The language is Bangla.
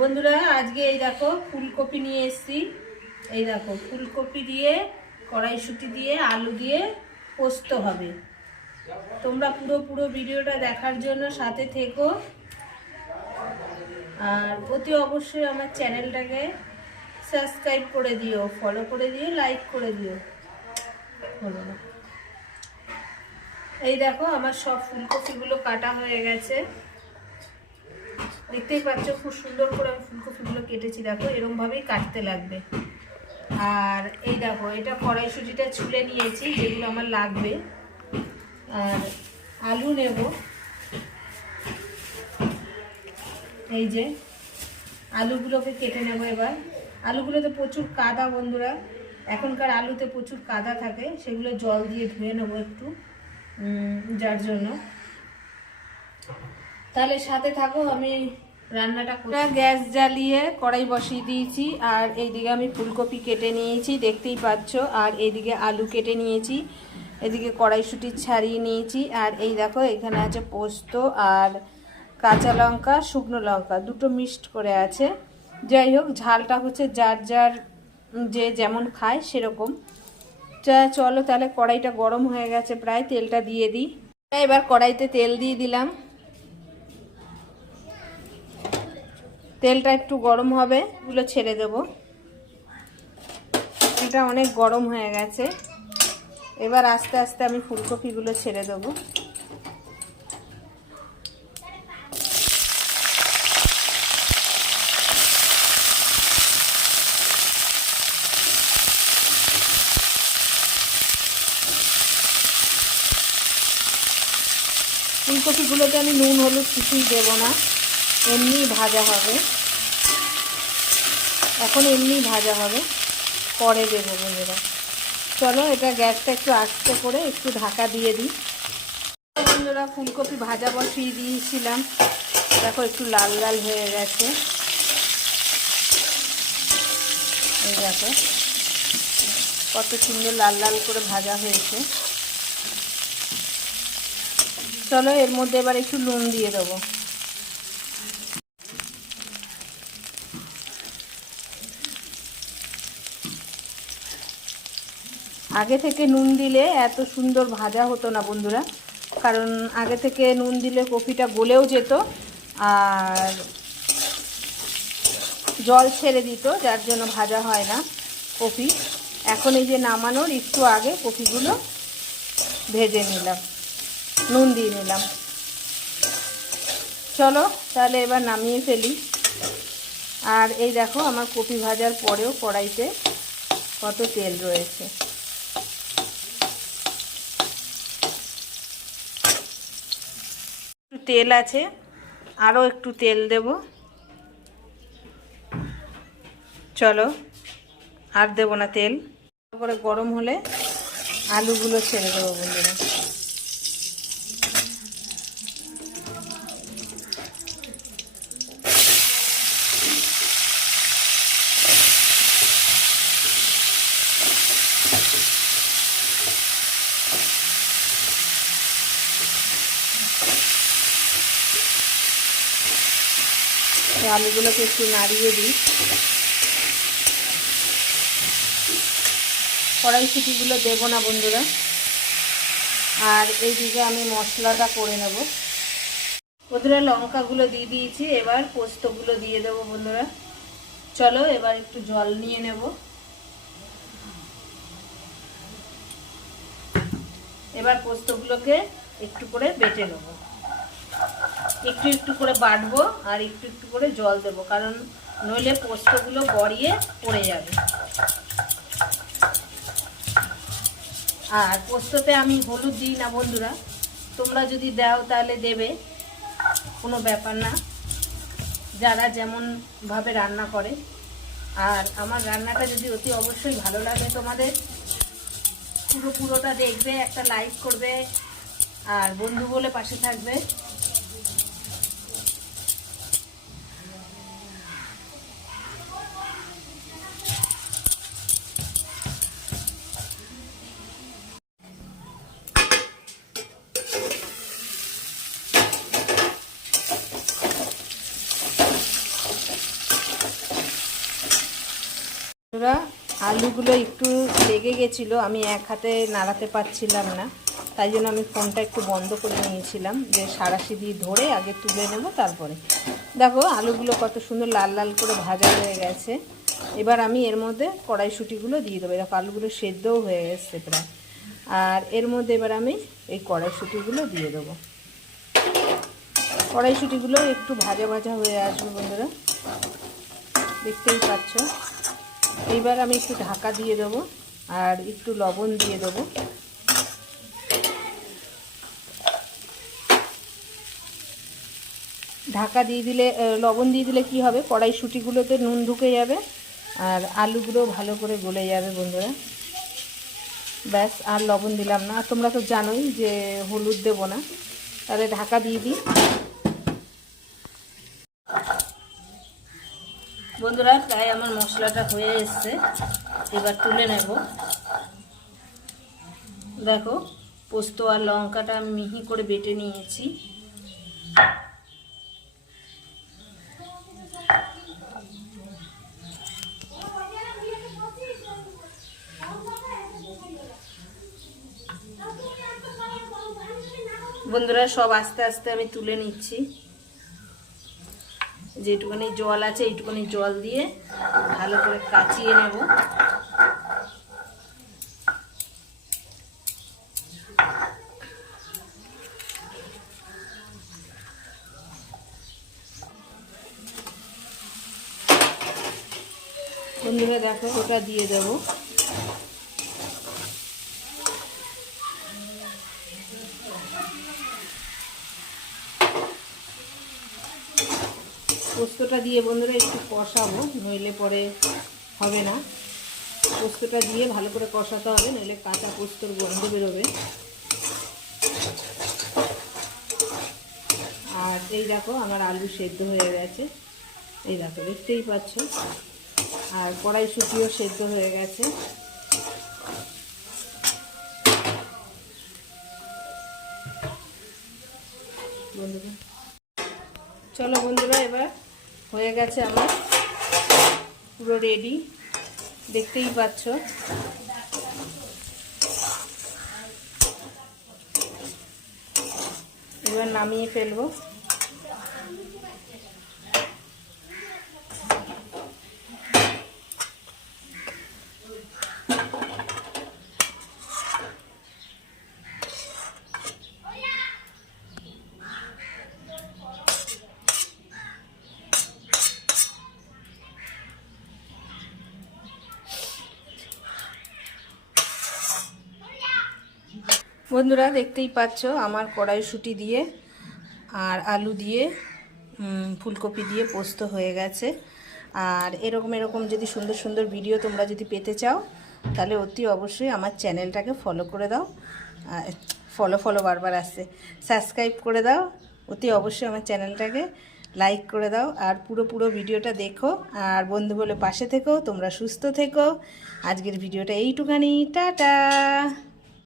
বন্ধুরা, আজকে এই দেখো ফুলকপি নিয়ে এসেছি। এই দেখো, ফুলকপি দিয়ে, কড়াইশুটি দিয়ে, আলু দিয়ে পোস্ত হবে। তোমরা পুরো পুরো ভিডিওটা দেখার জন্য সাথে থেকো। আর অতি অবশ্যই আমার চ্যানেলটাকে সাবস্ক্রাইব করে দিও ফলো করে দিও লাইক করে দিও। হলো এই দেখো, আমার সব ফুলকপিগুলো কাটা হয়ে গেছে। দেখতেই পাচ্ছ, খুব সুন্দর করে আমি ফুলকপিগুলো কেটেছি। দেখো এরকম ভাবেই কাটতে লাগবে। আর এই দেখো, এটা কড়াইশুটিটা ছুলে নিয়েছি, যেগুলো আমার লাগবে। আর আলু নেব। এই যে, আলুগুলোকে কেটে নেব এবার। আলুগুলোতে প্রচুর কাদা, বন্ধুরা। এখনকার আলুতে প্রচুর কাদা থাকে, সেগুলো জল দিয়ে ধুয়ে নেব একটু যার জন্য। তাহলে সাথে থাকো, আমি রান্নাটা গ্যাস জ্বালিয়ে কড়াই বসিয়ে দিয়েছি, আর এইদিকে আমি ফুলকপি কেটে নিয়েছি, দেখতেই পাচ্ছ, আর এইদিকে আলু কেটে নিয়েছি, এদিকে কড়াইশুটি ছাড়িয়ে নিয়েছি, আর এই দেখো, এখানে আছে পোস্ত আর কাঁচা লঙ্কা, শুকনো লঙ্কা, দুটো মিক্সড করে আছে। যাই হোক, ঝালটা হচ্ছে যার যার যে যেমন খায় সেরকম। তা চলো তাহলে কড়াইটা গরম হয়ে গেছে, প্রায় তেলটা দিয়ে দিই। এবার কড়াইতে তেল দিয়ে দিলাম। তেলটা একটু গরম হবে, এগুলো ছেড়ে দেব। এটা অনেক গরম হয়ে গেছে। এবার আস্তে আস্তে আমি ফুলকপিগুলো ছেড়ে দেবো। ফুলকপিগুলোতে আমি নুন, হলুদ কিছুই দেবো না। এমনি ভাজা হবে। এখন এমনি ভাজা হবে। পরে দেবো বন্ধুরা। চলো, এটা গ্যাসটা একটু আস্তে করে একটু ঢাকা দিয়ে দিই। বন্ধুরা, ফুলকপি ভাজা বসিয়ে দিয়েছিলাম। দেখো, একটু লাল লাল হয়ে গেছে। এই দেখো, কত সুন্দর লাল লাল করে ভাজা হয়েছে। চলো, এর মধ্যে এবার একটু নুন দিয়ে দেবো। আগে থেকে নুন দিলে এত সুন্দর ভাজা হতো না বন্ধুরা। কারণ আগে থেকে নুন দিলে কপিটা গলেও যেত আর জল ছেড়ে দিত, যার জন্য ভাজা হয় না কপি এখন এই যে নামানোর একটু আগে কপিগুলো ভেজে নিলাম, নুন দিয়ে নিলাম। চলো তাহলে এবার নামিয়ে ফেলি। আর এই দেখো আমার কপি ভাজার পরেও কড়াইতে কত তেল রয়েছে। তেল আছে, আরও একটু তেল দেব। চলো, আর দেবো না তেল। করে গরম হলে আলুগুলো ছেড়ে দেবো বন্ধুরা। তো আলুগুলোকে একটু নাড়িয়ে দিই। কড়াইশুটিগুলো দেবো না বন্ধুরা। আর এইদিকে আমি মশলাটা করে নেব। বন্ধুরা, লঙ্কাগুলো দিয়ে দিয়েছি। এবার পোস্তগুলো দিয়ে দেবো বন্ধুরা। চলো, এবার একটু জল নিয়ে নেব। এবার পোস্তগুলোকে একটু করে বেটে নেব। একটু একটু করে বাটবো আর একটু একটু করে জল দেবো, কারণ নইলে পোস্তগুলো গড়িয়ে পড়ে যাবে। আর পোস্ততে আমি হলুদ দিই না বন্ধুরা, তোমরা যদি দাও তাহলে দেবে, কোনো ব্যাপার না। যারা যেমনভাবে রান্না করে, আর আমার রান্নাটা যদি অতি অবশ্যই ভালো লাগে তোমাদের, পুরো পুরোটা দেখবে, একটা লাইক করবে, আর বন্ধু বলে পাশে থাকবে। ওরা আলুগুলো একটু লেগে গেছিল, আমি এক হাতে নাড়াতে পারছিলাম না। তাই জন্য আমি ফোনটা একটু বন্ধ করে নিয়েছিলাম, যে সারাশি দিয়ে ধরে আগে তুলে নেব তারপরে। দেখো, আলুগুলো কত সুন্দর লাল লাল করে ভাজা হয়ে গেছে। এবার আমি এর মধ্যে কড়াইশুটিগুলো দিয়ে দেবো। দেখো, আলুগুলো সেদ্ধও হয়ে গেছে প্রায়। আর এর মধ্যে এবার আমি এই কড়াইশুটিগুলো দিয়ে দেবো। কড়াইশুটিগুলো একটু ভাজা ভাজা হয়ে আসবে বন্ধুরা। দেখতেই পাচ্ছ। এইবার আমি একটু ঢাকা দিয়ে দেবো আর একটু লবণ দিয়ে দেবো। ঢাকা দিয়ে দিলে লবণ দিয়ে দিলে কি হবে? কড়াইশুটিগুলোতে নুন ঢুকে যাবে আর আলুগুলো ভালো করে গলে যাবে বন্ধুরা। ব্যাস, আর লবণ দিলাম না। তোমরা তো জানোই যে হলুদ দেবো না। তাহলে ঢাকা দিয়ে দিই। বন্ধুরা, প্রায় আমার মশলাটা হয়ে এসছে। এবার তুলে নেব। দেখো, পোস্ত আর লঙ্কাটা আমি মিহি করে বেটে নিয়েছি। বন্ধুরা, সব আস্তে আস্তে আমি তুলে নিচ্ছি। যেটুকুনি জল আছে, এইটুকুনি জল দিয়ে ভালো করে কাচিয়ে নেব। বন্ধুরা দেখো, ওটা দিয়ে দেবো। পোস্তটা দিয়ে বন্ধুরা একটু কষাবো, নইলে পরে হবে না। পোস্তটা দিয়ে ভালো করে কষাতে হবে, নইলে কাঁচা পোস্তর গন্ধ বেরোবে। আর এই দেখো আমার আলু সেদ্ধ হয়ে গেছে। এই দেখো, দেখতেই পাচ্ছ। আর কড়াই কড়াইশুটিও সেদ্ধ হয়ে গেছে। বন্ধুরা, চলো বন্ধুরা এবার হয়ে গেছে আমার। পুরো রেডি দেখতেই পাচ্ছ। এবার নামিয়ে ফেলব। বন্ধুরা, দেখতেই পাচ্ছ আমার কড়াইশুটি দিয়ে আর আলু দিয়ে ফুলকপি দিয়ে পোস্ত হয়ে গেছে। আর এরকম এরকম যদি সুন্দর সুন্দর ভিডিও তোমরা যদি পেতে চাও, তাহলে অতি অবশ্যই আমার চ্যানেলটাকে ফলো করে দাও। ফলো ফলো বারবার আসছে। সাবস্ক্রাইব করে দাও। অতি অবশ্যই আমার চ্যানেলটাকে লাইক করে দাও। আর পুরো পুরো ভিডিওটা দেখো। আর বন্ধু বলে পাশে থেকো। তোমরা সুস্থ থেকো। আজকের ভিডিওটা এইটুখানি। টাটা!